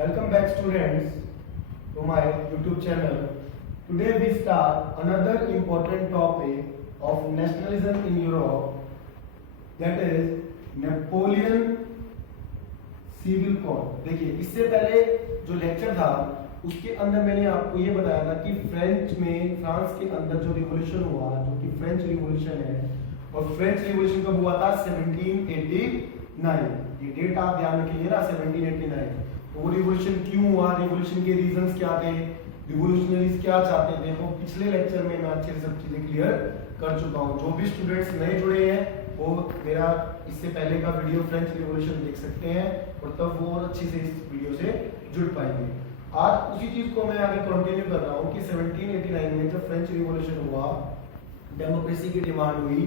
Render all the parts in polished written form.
Welcome back students to my YouTube channel. Today we start another important topic of nationalism in Europe, that is Napoleon civil code. देखिए इससे पहले जो lecture था उसके अंदर मैंने आपको ये बताया था कि फ्रांस के अंदर जो रिवॉल्यूशन हुआ, जो कि फ्रेंच रिवॉल्यूशन है, और फ्रेंच रिवॉल्यूशन कब हुआ था? 1789। ये डेट आप ध्यान रखिए ना, 1789। तो वो रिवॉल्यूशन क्यों हुआ, रिवॉल्यूशन के रीजंस क्या थे, रिवॉल्यूशनरीज क्या चाहते थे, वो पिछले लेक्चर में मैं अच्छे से सब चीजें क्लियर कर चुका हूँ। जो भी स्टूडेंट्स नए जुड़े हैं वो मेरा इससे पहले का वीडियो फ्रेंच रिवॉल्यूशन देख सकते हैं और तब वो और अच्छी से इस वीडियो से जुड़ पाएंगे। आज उसी चीज को मैं आगे कंटिन्यू कर रहा हूँ कि 1789 में जब फ्रेंच रिवॉल्यूशन हुआ, डेमोक्रेसी की डिमांड हुई,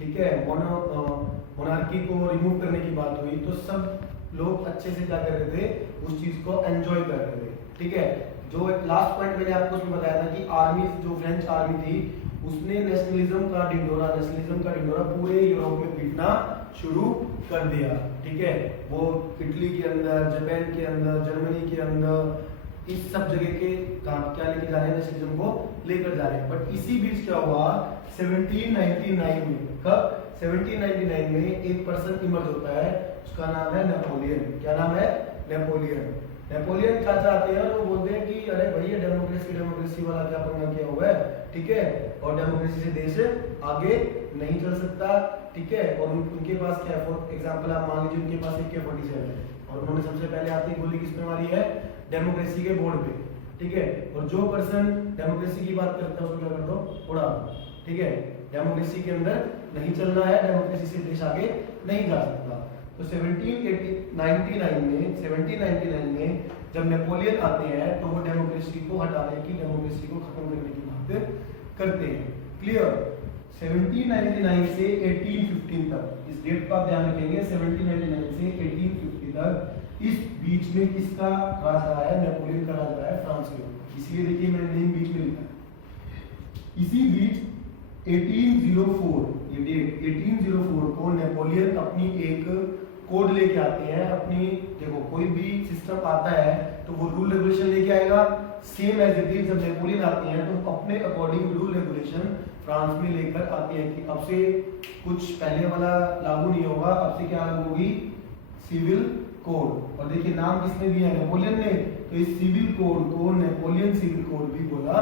ठीक है, मोनार्की को रिमूव करने की बात हुई, तो सब लोग अच्छे से क्या कर रहे थे, उस चीज को एंजॉय कर रहे थे। ठीक है, जो लास्ट पॉइंट मैंने आपको उसमें बताया था कि आर्मी, जो फ्रेंच आर्मी थी, उसने नेशनलिज्म का ढिंढोरा पूरे यूरोप में पीटना शुरू कर दिया। ठीक है, वो इटली के अंदर, जापान के अंदर, जर्मनी के अंदर, इस सब जगह के क्या लेके जा रहे हैं, नेशनलिज्म को लेकर जा रहे हैं। बट इसी बीच क्या हुआ, 1799 में, कब? 1799 में एक पर्सन इमर्ज होता है, उसका नाम है नेपोलियन। क्या नाम है? नेपोलियन। नेपोलियन क्या चाहते हैं, वो बोलते हैं कि अरे भैया डेमोक्रेसी वाला क्या पंगा किया हुआ है, ठीक है, और डेमोक्रेसी से देश आगे नहीं चल सकता। ठीक है, और उनके पास क्या है, फॉर एग्जांपल आप मान लीजिए उनके पास AK-47 है और उन्होंने सबसे पहले आती गोली किस पे मारी है? डेमोक्रेसी के बोर्ड पे। ठीक है, और जो पर्सन डेमोक्रेसी की बात करता है उसको क्या कर दो? उड़ा दो। ठीक है, डेमोक्रेसी के अंदर नहीं चलना है, डेमोक्रेसी से देश आगे नहीं जा सकता। तो 1799 में जब नेपोलियन आते हैं तो वो डेमोक्रेसी को हटाने की, डेमोक्रेसी को खत्म करने की बात करते हैं। क्लियर? 1799 से 1815 तक, इस डेट का आप ध्यान रखेंगे, 1799 से 1850 तक इस बीच में किसका राज रहा है? नेपोलियन का राज रहा है फ्रांस के ऊपर। इसलिए देखिए मैंने नेम बीच में लिखा है। इसी बीच 1804, ये डेट 1804 को नेपोलियन अपनी एक कोड लेके आते हैं। अपनी, देखो कोई भी सिस्टम आता है तो वो रूल रेगुलेशन लेके आएगा, सेम एज इट इज। जब नेपोलियन आते हैं तो अपने अकॉर्डिंग रूल रेगुलेशन फ्रांस में लेकर आते हैं कि अब से कुछ पहले वाला लागू नहीं होगा, अब से क्या लागू होगी? Civil code. और देखिए नाम किसने दिया है? नेपोलियन ने। तो इस सिविल कोड को नेपोलियन सिविल कोड भी बोला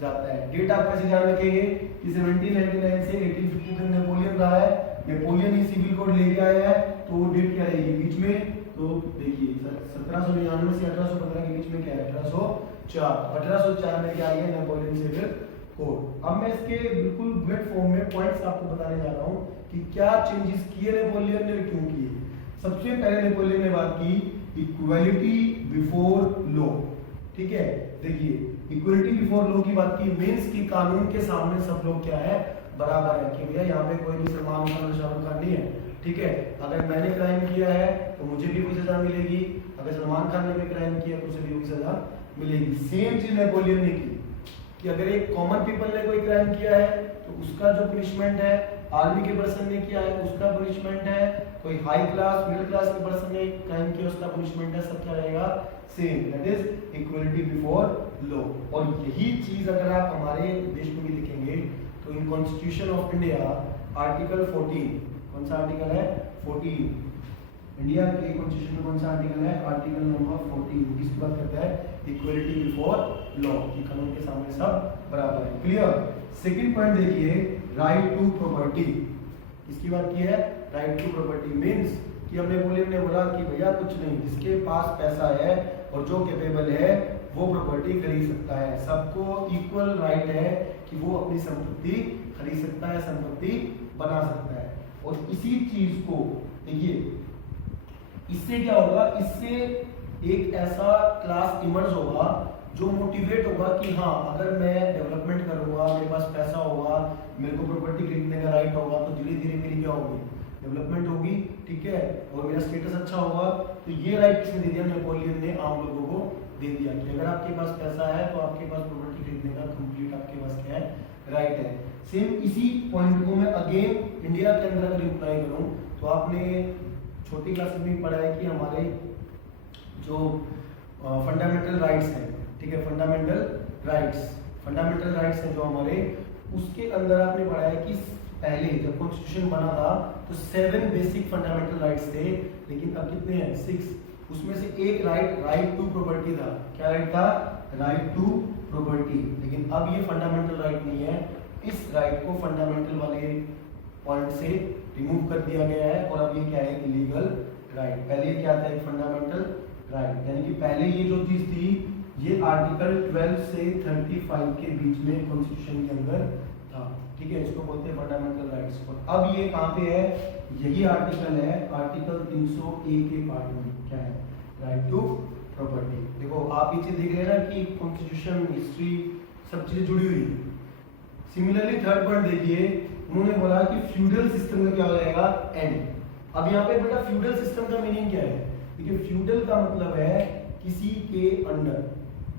जाता है। डेट आप कैसे ध्यान रखेंगे कि 1799 से 1850 तक नेपोलियन रहा है, नेपोलियन ही सिविल कोड लेके आया है, तो वो डेट क्या रहेगी बीच में? तो देखिए 1799 से 1815 के बीच में क्या है? 1804 में क्या है? Napoleon civil code. अब मैं इसके बिल्कुल बुलेट फॉर्म में पॉइंट्स आपको बताने जा रहा हूँ कि क्या चेंजेस किए नेपोलियन ने और क्यों किए। सबसे पहले नेपोलियन ने बात की इक्वालिटी बिफोर लॉ। ठीक है, देखिए इक्वलिटी बिफोर लॉ की बात की, मींस कि कानून के सामने सब लोग क्या है? बराबर है। कि भैया यहाँ पे कोई भी सलमान खान शाहरुख खान नहीं है। ठीक है, अगर मैंने क्राइम किया है तो मुझे भी कोई सजा मिलेगी, अगर सलमान खान ने भी क्राइम किया तो उसे भी कोई सजा मिलेगी। सेम चीज नेपोलियन ने की कि अगर एक कॉमन पीपल ने कोई क्राइम किया है तो उसका जो पनिशमेंट है, आर्मी के पर्सन ने किया है उसका पनिशमेंट है, कोई हाई क्लास मिडिल क्लास के पर्सन ने क्राइम किया उसका पनिशमेंट है, सब क्या रहेगा? Same. That is equality before law. और यही चीज अगर आप हमारे देश में भी देखेंगे तो in constitution of India article 14, कौन सा आर्टिकल है? 14। इंडिया के कॉन्स्टिट्यूशन में कौन सा आर्टिकल है? Article number 14। किसकी बात करता है? इक्वलिटी बिफोर लॉ, कि कानून के सामने सब बराबर है। क्लियर? सेकंड पॉइंट देखिए, राइट टू प्रॉपर्टी। किसकी बात की है? Right to property. मींस कि अब नेपोलियन ने बोला कि भैया कुछ नहीं, जिसके पास पैसा है और जो कैपेबल है वो प्रॉपर्टी खरीद सकता है। सबको इक्वल राइट है कि वो अपनी संपत्ति खरीद सकता है, संपत्ति बना सकता है। और इसी चीज को देखिए, इससे क्या होगा? इससे एक ऐसा क्लास इमर्ज होगा जो मोटिवेट होगा कि हाँ अगर मैं डेवलपमेंट करूंगा, मेरे पास पैसा होगा, मेरे को प्रॉपर्टी खरीदने का राइट होगा, तो धीरे धीरे मेरी क्या होगी? डेवलपमेंट होगी। ठीक है, और मेरा स्टेटस अच्छा होगा। तो ये राइट किसने दे दिया? नेपोलियन ने आम लोगों को दे दिया कि अगर आपके पास पैसा है तो आपके पास प्रॉपर्टी खरीदने का कंप्लीट आपके पास क्या है? राइट है। सेम इसी पॉइंट को मैं अगेन इंडिया के अंदर अगर रिप्लाई करूं तो आपने छोटी क्लास में पढ़ा है कि हमारे जो फंडामेंटल राइट्स हैं, ठीक है, फंडामेंटल राइट्स हैं जो हमारे, उसके अंदर आपने पढ़ा है कि पहले जब कॉन्स्टिट्यूशन बना था तो 7 बेसिक फंडामेंटल राइट्स थे, लेकिन अब कितने हैं? 6। उसमें से एक राइट टू प्रॉपर्टी था। क्या राइट था? Right to property. लेकिन अब ये फंडामेंटल राइट नहीं है, इस राइट को फंडामेंटल वाले पॉइंट से रिमूव कर दिया गया है और अब ये क्या है? Illegal right. पहले ये क्या था? एक फंडामेंटल राइट, यानी कि पहले ये जो चीज थी ये आर्टिकल 12 से 35 के बीच में कॉन्स्टिट्यूशन के अंदर था, ठीक है, इसको बोलते हैं फंडामेंटल राइट्स। और अब ये कहाँ पे है? यही आर्टिकल है, आर्टिकल 300A के पार्ट में क्या है? Right to property. देखो आप ये चीज देख रहे हैं ना कि कॉन्स्टिट्यूशन, हिस्ट्री, सब चीजें जुड़ी हुई है। सिमिलरली थर्ड पॉइंट देखिए, उन्होंने बोला कि फ्यूडल सिस्टम का क्या हो जाएगा? एंड। अब यहाँ पे बेटा फ्यूडल सिस्टम का मीनिंग क्या है? देखिए फ्यूडल का मतलब है किसी के अंडर,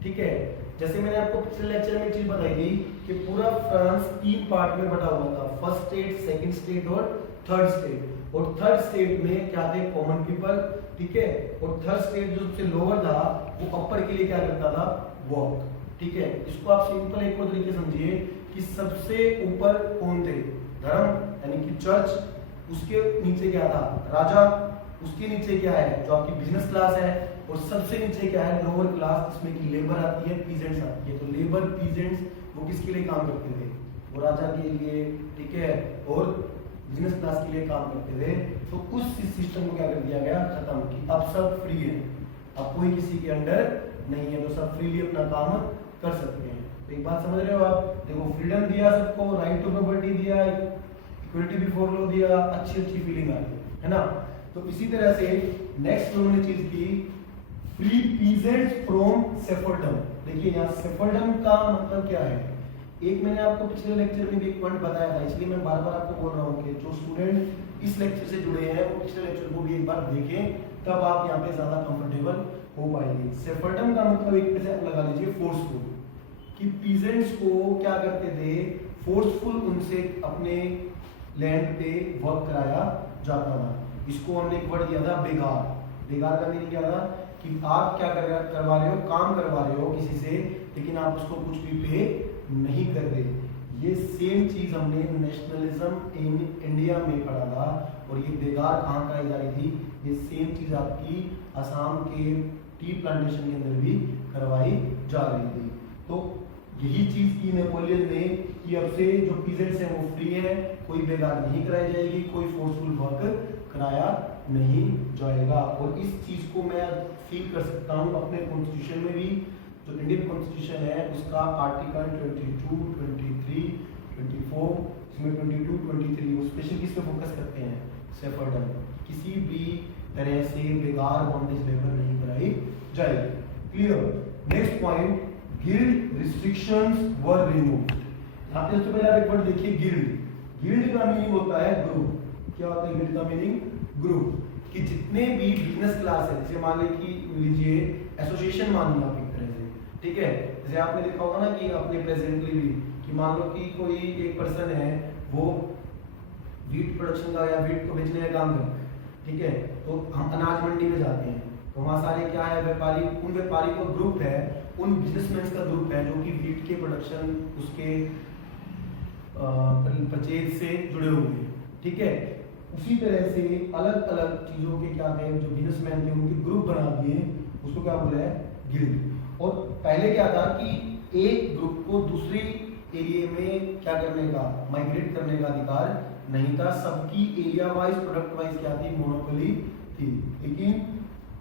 ठीक है। जैसे मैंने आपको पिछले लेक्चर में एक चीज बताई थी कि पूरा फ्रांस 3 पार्ट में बटा हुआ था, फर्स्ट स्टेट, सेकंड स्टेट और थर्ड स्टेट। और थर्ड स्टेट में क्या थे? कॉमन पीपल, ठीक है। और थर्ड स्टेट जो सबसे लोअर था वो अपर के लिए क्या करता था? वर्क, ठीक है। इसको आप सिंपल एक और तरीके समझिए कि सबसे ऊपर कौन थे? धर्म यानी कि चर्च, उसके नीचे क्या था? राजा, उसके नीचे क्या है? जो आपकी बिजनेस क्लास है, और सबसे नीचे क्या है? लोअर क्लास, जिसमें कि लेबर आती है, पीजेंट्स आती है। तो लेबर, पीजेंट्स वो किसके लिए काम करते थे? वो राजा के लिए, ठीक है, और बिजनेस क्लास के लिए काम करते थे। तो उस सिस्टम को क्या कर दिया गया? खत्म, कि अब सब फ्री है, अब कोई किसी के अंडर नहीं है, तो सब फ्रीली अपना काम कर सकते हैं। तो एक बात समझ रहे हो आप? देखो फ्रीडम दिया सबको, राइट टू प्रॉपर्टी दिया, इक्वलिटी बिफोर लॉ दिया, अच्छी फीलिंग आ गई, है ना। तो इसी तरह से नेक्स्ट उन्होंने चीज की, फ्री पीजेंट्स फ्रॉम सेफर्डम। देखिए यहाँ सेफर्डम का मतलब क्या है? एक मैंने आपको पिछले लेक्चर में भी एक पॉइंट बताया था, इसलिए मैं बार बार आपको बोल रहा हूँ कि जो स्टूडेंट इस लेक्चर से जुड़े हैं वो पिछले लेक्चर को भी एक बार देखें, तब आप यहाँ पे ज्यादा कंफर्टेबल हो पाएंगे। सेफर्डम का मतलब एक तरह से आप लगा लीजिए फोर्सफुल, कि पीजेंट्स को क्या करते थे? फोर्सफुल उनसे अपने लैंड पे वर्क कराया जाता था। इसको हमने एक वर्ड दिया था बेगार। बेगार का मीनिंग क्या था? कि आप क्या करवा रहे हो? काम करवा रहे हो किसी से, लेकिन आप उसको कुछ भी पे नहीं कर रहे। ये सेम चीज हमने नेशनलिज्म इन इंडिया में पढ़ा था, और ये बेगार कहाँ कराई जा रही थी? ये सेम चीज आपकी असम के टी प्लांटेशन के अंदर भी करवाई जा रही थी। तो यही चीज की नेपोलियन ने कि अब से जो पीजेंट्स हैं वो फ्री है, कोई बेगार नहीं कराई जाएगी, कोई फोर्सफुल वर्क कराया नहीं जाएगा। और इस चीज को मैं फील कर सकता हूँ अपने कॉन्स्टिट्यूशन में भी। जो इंडियन कॉन्स्टिट्यूशन है उसका आर्टिकल 22, 23, 24, इसमें 22, 23 वो स्पेशल किस पे फोकस करते हैं? सेफर्डम, किसी भी तरह से बेगार बॉन्डेज लेबर नहीं कराई जाएगी। Clear? Next point, guild restrictions were removed. यहाँ पे सबसे पहले आप एक वर्ड देखिए, गिल्ड। गिल्ड का मीनिंग होता है ग्रुप। क्या होता है गिल्ड का मीनिंग? ग्रुप। कि जितने भी बिजनेस क्लास है, जैसे मान लीजिए एसोसिएशन मान लिया आप एक तरह से, ठीक है। जैसे आपने देखा होगा ना कि अपने प्रेजेंटली भी कि मान लो कि कोई एक पर्सन है, वो वीट प्रोडक्शन का या वीट को बेचने का काम करता है, ठीक है। तो हम अनाज मंडी में जाते हैं, तो वहाँ सारे क्या है? व्यापारी, उन व्यापारी का ग्रुप है, उन बिजनेसमैन का ग्रुप है जो कि वीट के प्रोडक्शन, उसके परचेज से जुड़े हुए हैं, ठीक है। उसी तरह से अलग अलग चीजों के क्या थे? जो बिजनेसमैन थे उनके ग्रुप बना दिए, उसको क्या बोला है? गिल्ड। और पहले क्या था कि एक ग्रुप को दूसरी एरिया में क्या करने का? माइग्रेट करने का अधिकार नहीं था। सबकी एरिया वाइज, प्रोडक्ट वाइज क्या थी? मोनोपोली थी। लेकिन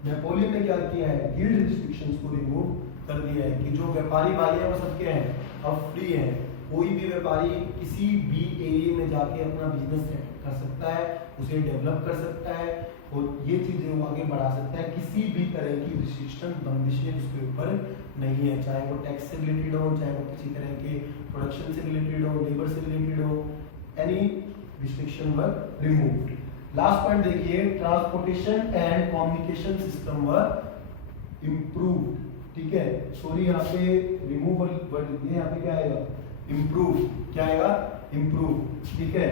नेपोलियन ने क्या किया है? गिल्ड रिस्ट्रिक्शंस को रिमूव कर दिया है कि जो व्यापारी भाई हैं वो सबके हैं, अब फ्री हैं। कोई भी व्यापारी किसी भी एरिया में जाके अपना बिजनेस कर सकता है, उसे डेवलप कर सकता है, और ये चीजें वो आगे बढ़ा सकता है। किसी भी तरह की रिस्ट्रिक्शन, बंदिशें उसके ऊपर नहीं है, चाहे वो टैक्स से रिलेटेड हो, चाहे वो किसी तरह के प्रोडक्शन से रिलेटेड हो, लेबर से रिलेटेड हो, एनी रिस्ट्रिक्शन वर रिमूव्ड। लास्ट पॉइंट देखिए, transportation and communication system were improved, ठीक है। सॉरी यहाँ पे रिमूवल वर्ड लिख दिया, यहाँ पे क्या आएगा? इम्प्रूव। क्या आएगा? इम्प्रूव, ठीक है।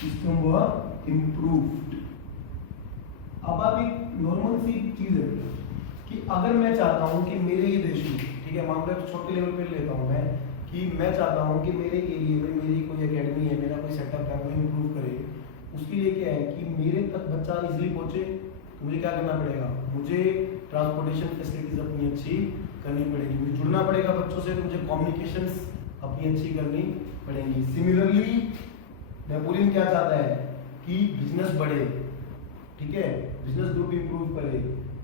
सिस्टम वर इम्प्रूव्ड। अब आप एक नॉर्मल सी चीज है कि अगर मैं चाहता हूँ कि मेरे ही देश में, ठीक है, मान लो छोटे लेवल पे लेता हूँ मैं, कि मैं चाहता हूँ कि मेरे एरिया में मेरी कोई एकेडमी है, मेरा कोई सेटअप है, वो इम्प्रूव करे, उसके लिए क्या है कि मेरे तक बच्चा इजीली पहुँचे, तो मुझे क्या करना पड़ेगा, मुझे ट्रांसपोर्टेशन फैसिलिटीज अपनी अच्छी करनी पड़ेगी, मुझे जुड़ना पड़ेगा बच्चों से, मुझे कम्युनिकेशंस अपनी अच्छी करनी पड़ेंगी। सिमिलरली नेपोलियन क्या चाहता है कि बिजनेस बढ़े, ठीक है, बिजनेस ग्रुप इंप्रूव करे,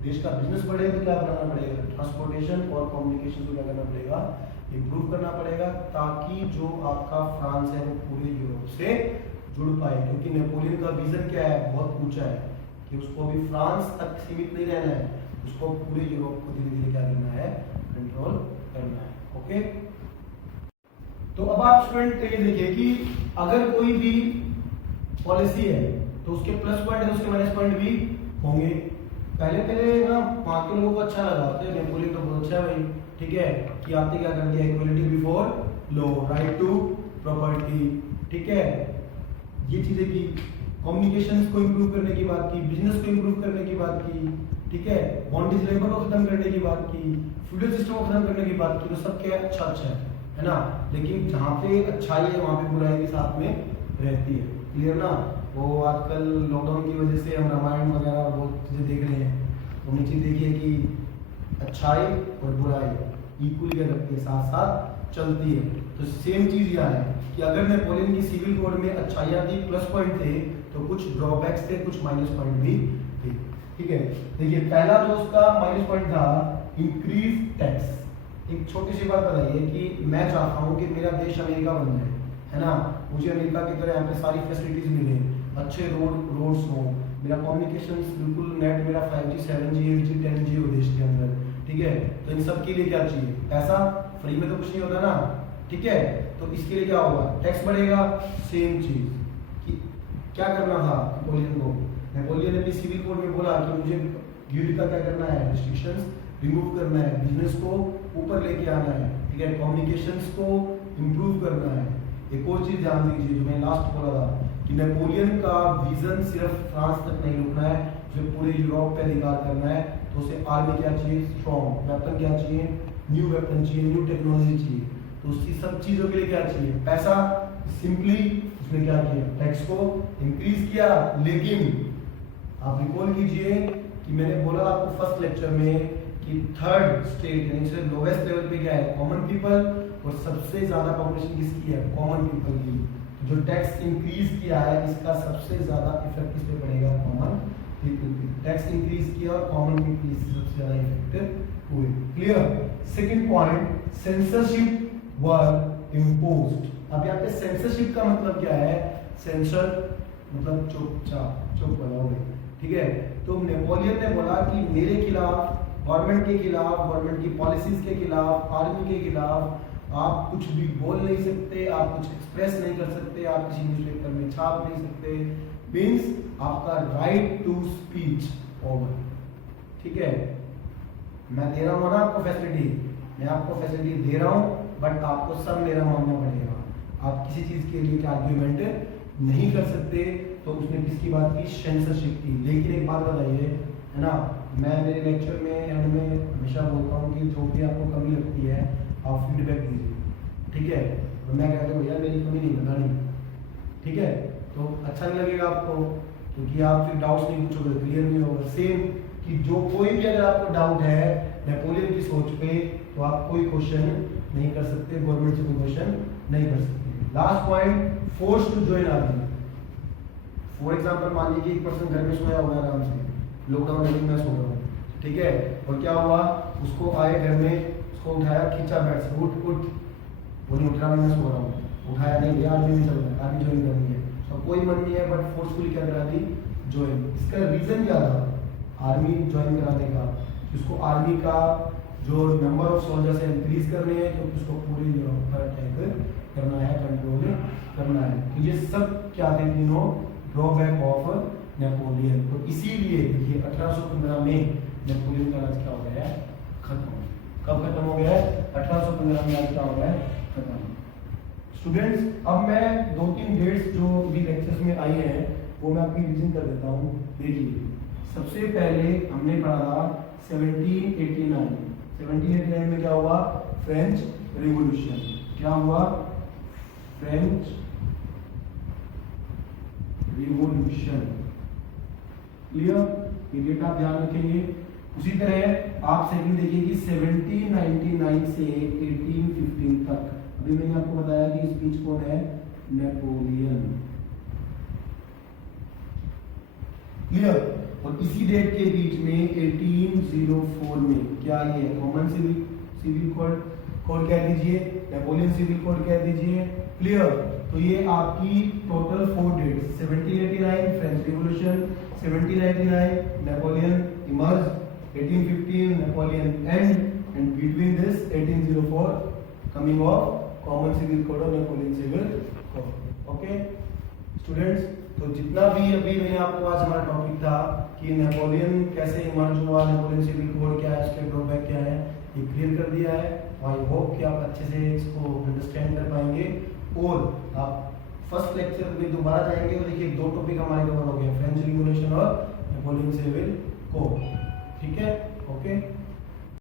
देश का बिजनेस बढ़े तो क्या बनाना पड़ेगा, ट्रांसपोर्टेशन और कम्युनिकेशन को क्या करना पड़ेगा, इंप्रूव करना पड़ेगा, ताकि जो आपका फ्रांस है वो पूरे यूरोप से जुड़ पाए। क्योंकि नेपोलियन का विजन क्या है, बहुत ऊंचा है कि उसको अभी फ्रांस तक सीमित नहीं रहना है, उसको पूरे यूरोप को धीरे धीरे क्या करना है, कंट्रोल करना है। ओके, तो अब आप स्टूडेंट ये देखिए कि अगर कोई भी पॉलिसी है तो उसके प्लस पॉइंट है, उसके माइनस पॉइंट भी होंगे। पहले ना वहाँ के लोगों को अच्छा लगा, तो नेपोलियन तो बहुत अच्छा है भाई, ठीक है, कि आपने क्या कर दिया, equality before law, right to property, ठीक है, ये चीजें की, कम्युनिकेशंस को इंप्रूव करने की बात की, बिजनेस को इंप्रूव करने की बात की, ठीक है, बॉन्डेज लेबर को खत्म करने की बात की, फ्यूडल सिस्टम को खत्म करने की बात की, तो सब क्या अच्छा है ना। लेकिन जहाँ पे अच्छाई है वहाँ पे बुराई भी साथ में रहती है, क्लियर ना। वो आजकल लॉकडाउन की वजह से हम रामायण वगैरह बहुत चीज़ें देख रहे हैं, तो हमने चीज़ देखी है कि अच्छाई और बुराई इक्वली क्या करती है, साथ साथ चलती है। तो सेम चीज़ यहाँ है कि अगर नेपोलियन की सिविल कोड में अच्छाइयाँ थी, प्लस पॉइंट थे, तो कुछ ड्रॉबैक्स थे, कुछ माइनस पॉइंट भी थे, ठीक है। देखिए पहला जो उसका माइनस पॉइंट था, इंक्रीज टैक्स। एक छोटी सी बात बताइए कि मैं चाहता हूँ कि मेरा देश अमेरिका बन जाए, है ना, मुझे अमेरिका की तरह यहाँ पे सारी फैसिलिटीज मिले, अच्छे रोड्स हो, मेरा कम्युनिकेशन बिल्कुल नेट मेरा 5G 7G 8G 10G हो देश के अंदर, ठीक है। तो इन सब के लिए क्या चाहिए, पैसा, फ्री में तो कुछ नहीं होता ना, ठीक है। तो इसके लिए क्या होगा, टैक्स बढ़ेगा। सेम चीज कि क्या करना था नेपोलियन को, नेपोलियन ने भी सिविल कोड में बोला कि मुझे गिल्ड का क्या करना है, रिस्ट्रिक्शंस रिमूव करना है, बिजनेस को ऊपर लेके आना है, ठीक है, कम्युनिकेशंस को इम्प्रूव करना है। एक और चीज ध्यान दीजिए जो मैं लास्ट बोला था कि नेपोलियन का विजन सिर्फ फ्रांस तक नहीं रुकना है, उसे पूरे यूरोप पे अधिकार करना है। तो उसे आर्मी क्या चाहिए, स्ट्रॉन्ग वेपन क्या चाहिए, न्यू वेपन चाहिए, न्यू टेक्नोलॉजी चाहिए। तो उसकी सब चीजों के लिए क्या चाहिए, पैसा। सिंपली उसने क्या किया, टैक्स को इंक्रीज किया। लेकिन आप रिकॉल कीजिए कि मैंने बोला आपको फर्स्ट लेक्चर में कि थर्ड स्टेट यानी से लोवेस्ट लेवल पे क्या है, कॉमन पीपल, और सबसे ज्यादा पॉपुलेशन किसकी है, कॉमन पीपल की। जो टैक्स इंक्रीज किया है इसका सबसे ज्यादा इफेक्ट किस पे पड़ेगा, कॉमन पीपल पे। टैक्स इंक्रीज किया और कॉमन पीपल से सबसे ज्यादा इफेक्टिव हुए। क्लियर। सेकंड पॉइंट, सेंसरशिप वर इम्पोज्ड। अब यहाँ पे सेंसरशिप का मतलब क्या है, सेंसर मतलब चुपचाप चुप बनाओगे, ठीक है। तो नेपोलियन ने बोला कि मेरे खिलाफ, गवर्नमेंट के खिलाफ, गवर्नमेंट की पॉलिसीज के खिलाफ, आर्मी के खिलाफ आप कुछ भी बोल नहीं सकते, आप कुछ एक्सप्रेस नहीं कर सकते, आप किसी न्यूज़पेपर में छाप नहीं सकते। मीन्स आपका राइट टू स्पीच ओवर, ठीक है। मैं दे रहा हूँ ना आपको फैसिलिटी, मैं आपको फैसिलिटी दे रहा हूँ, बट आपको सब मेरा मानना पड़ेगा। आप किसी चीज के लिए आर्ग्यूमेंट नहीं कर सकते। तो उसने किसकी बात की, सेंसरशिप की। लेकिन एक बात बताइए, है ना, मैं मेरे लेक्चर में एंड में हमेशा बोलता हूँ कि जो भी आपको कमी लगती है आप फीडबैक दीजिए, ठीक है। तो मैं कहता हूँ भैया मेरी कमी नहीं बतानी, ठीक है। तो अच्छा नहीं लगेगा आपको, क्योंकि आप फिर डाउट्स नहीं पूछोगे, क्लियर नहीं होगा। सेम कि जो कोई भी अगर आपको डाउट है नेपोलियन की सोच पे, तो आप कोई क्वेश्चन नहीं कर सकते, गवर्नमेंट से कोई क्वेश्चन नहीं कर सकते। Last point, force to join army. For example मान लीजिए एक पर्सन घर में सोया हुआ आराम से, लॉकडाउन में मैं सो रहा हूँ, ठीक है, और क्या हुआ, उसको आए घर में, उसको उठाया, खींचा बेड से, उठ उठ, वो नहीं उठ रहा, मैं सो रहा हूँ, उठाया नहीं, भैया आर्मी में चल रहा है, आर्मी ज्वाइन करनी है। तो कोई मन नहीं है, बट फोर्सफुली क्या करा दी, ज्वाइन। इसका रीजन क्या था आर्मी ज्वाइन कराने का, उसको आर्मी का जो नंबर ऑफ सोल्जर्स है इंक्रीज करने हैं, क्योंकि उसको पूरे यूरोप पर अटैक करना है, कंट्रोल करना है। तो ये सब क्या थे, तीनों ड्रॉबैक ऑफ नेपोलियन। तो इसीलिए देखिए 1815 में नेपोलियन का राज क्या हो गया है, खत्म। कब खत्म हो गया है, 1815 में राज क्या हो गया है, खत्म। स्टूडेंट्स अब मैं 2-3 डेट्स जो भी लेक्चर्स में आई हैं वो मैं आपकी रिविजन कर देता हूँ। देखिए सबसे पहले हमने पढ़ा था 1789 में क्या हुआ? French revolution. क्या हुआ? French revolution. क्लियर? ये डेट आप ध्यान रखेंगे। उसी तरह आप सेकंड देखिए कि 1799 से 1815 तक, अभी मैंने आपको बताया कि इस बीच कौन है? नेपोलियन। क्लियर? और इसी डेट के बीच में 1804 में क्या ये कॉमन सिविल कोड कह दीजिए, नेपोलियन सिविल कोड कह दीजिए। क्लियर? तो ये आपकी total 4 dates, 1789 French revolution, 1799 Napoleon emerge, 1815 Napoleon end between this 1804 coming of common civil code और Napoleon civil code. Okay students, तो जितना भी अभी मैंने आपको आज हमारा टॉपिक था कि नेपोलियन कैसे इमर्ज हुआ, नेपोलियन सिविल कोड क्या है, उसके ड्रॉबैक क्या है, ये क्लियर कर दिया है। आई होप कि आप अच्छे से इसको अंडरस्टैंड कर पाएंगे। और आप फर्स्ट लेक्चर में दोबारा जाएंगे तो देखिए 2 टॉपिक हमारे कवर हो गए, फ्रेंच रिवॉल्यूशन और नेपोलियन सिविल कोड। ठीक है? ओके।